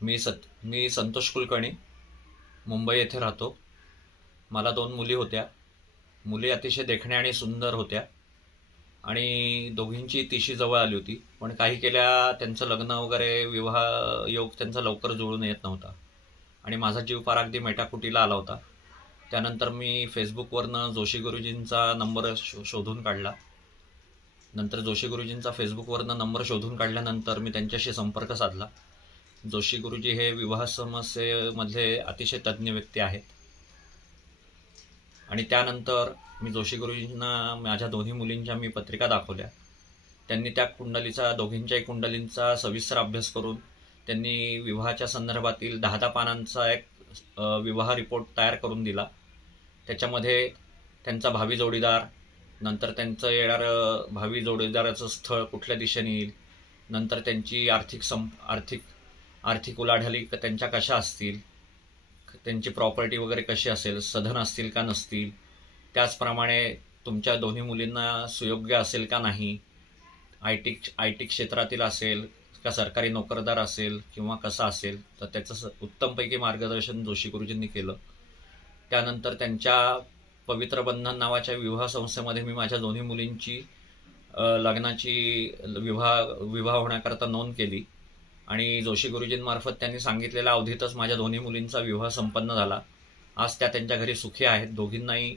मी संतोष कुलकर्णी, मुंबई येथे राहतो. मला 2 मुली होत्या. मुली अतिशय देखण्या आणि सुंदर होत्या आणि दोघींची तिशी जवळ आली होती. पण काही केल्या त्यांचं लग्न वगैरे विवाह योग त्यांचा लवकर जुळून येत नव्हता आणि माझा जीव फार अगदी मेटाकुटीला आला होता. त्यानंतर मी फेसबुकवरनं जोशी गुरुजींचा नंबर शोधून काढला. नंतर जोशी गुरुजींचा फेसबुकवरनं नंबर शोधून काढल्यानंतर मी त्यांच्याशी संपर्क साधला. जोशी गुरुजी हे विवाह समस्येमधले अतिशय तज्ज्ञ व्यक्ती आहेत आणि त्यानंतर मी जोशी गुरुजींना माझ्या दोन्ही मुलींच्या मी पत्रिका दाखवल्या. त्यांनी त्या दोघींच्याही कुंडलींचा सविस्तर अभ्यास करून त्यांनी विवाहाच्या संदर्भातील 10 पानांचा एक विवाह रिपोर्ट तयार करून दिला. त्याच्यामध्ये त्यांचा भावी जोडीदार, नंतर त्यांचं येणारं भावी जोडीदाराचं स्थळ कुठल्या दिशेने येईल, नंतर त्यांची आर्थिक उलाढाली त्यांच्या कशा असतील, त्यांची प्रॉपर्टी वगैरे कशी असेल, सधन असतील का नसतील, त्याचप्रमाणे तुमच्या दोन्ही मुलींना सुयोग्य असेल का नाही, आय टी क्षेत्रातील असेल का सरकारी नोकरदार असेल किंवा कसा असेल, तर त्याचं उत्तमपैकी मार्गदर्शन जोशी गुरुजींनी केलं. त्यानंतर त्यांच्या पवित्र बंधन नावाच्या विवाह संस्थेमध्ये मी माझ्या दोन्ही मुलींची लग्नाची विवाह होण्याकरता नोंद केली आणि जोशी गुरुजींमार्फत त्यांनी सांगितलेल्या अवधीतच माझ्या दोन्ही मुलींचा विवाह संपन्न झाला. आज त्या त्यांच्या घरी सुखी आहेत. दोघींनाही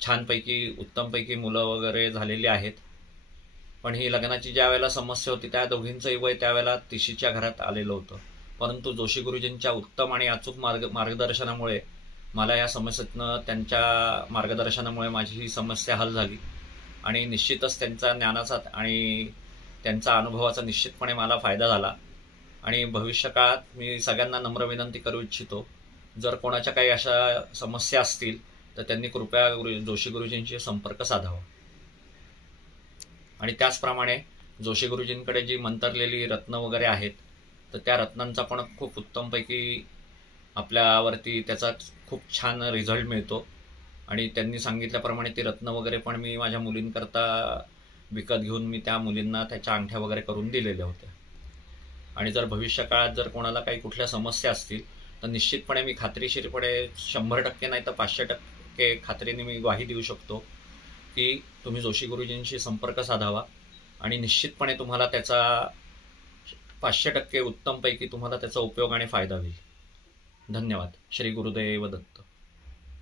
छानपैकी उत्तमपैकी मुलं वगैरे झालेली आहेत. पण ही लग्नाची ज्या वेळेला समस्या होती त्या दोघींचंही वय त्यावेळेला तिशीच्या घरात आलेलं होतं. परंतु जोशी गुरुजींच्या उत्तम आणि अचूक मार्गदर्शनामुळे मला या समस्येतनं, त्यांच्या मार्गदर्शनामुळे माझी ही समस्या हल झाली आणि निश्चितच त्यांचा ज्ञानाचा आणि त्यांचा अनुभवाचा निश्चितपणे मला फायदा झाला. आणि भविष्यकाळात मी सगळ्यांना नम्र विनंती करू इच्छितो, जर कोणाच्या काही अशा समस्या असतील तर त्यांनी कृपया जोशी गुरुजींशी संपर्क साधावा. आणि त्याचप्रमाणे जोशी गुरुजींकडे जी मंतरलेली रत्न वगैरे आहेत तर त्या रत्नांचा पण खूप उत्तमपैकी आपल्यावरती त्याचा खूप छान रिझल्ट मिळतो आणि त्यांनी सांगितल्याप्रमाणे ती रत्न वगैरे पण मी माझ्या मुलींकरता विकत घेऊन मी त्या मुलींना त्याच्या अंगठ्या वगैरे करून दिलेल्या होत्या. आणि जर भविष्यकाळात जर कोणाला काही कुठल्या समस्या असतील तर निश्चितपणे मी खात्रीशीरपणे 100% नाही तर 500% खात्रीने मी ग्वाही देऊ शकतो की तुम्ही जोशी गुरुजींशी संपर्क साधावा आणि निश्चितपणे तुम्हाला त्याचा 500% उत्तमपैकी तुम्हाला त्याचा उपयोग आणि फायदा होईल. धन्यवाद. श्री गुरुदेव दत्त.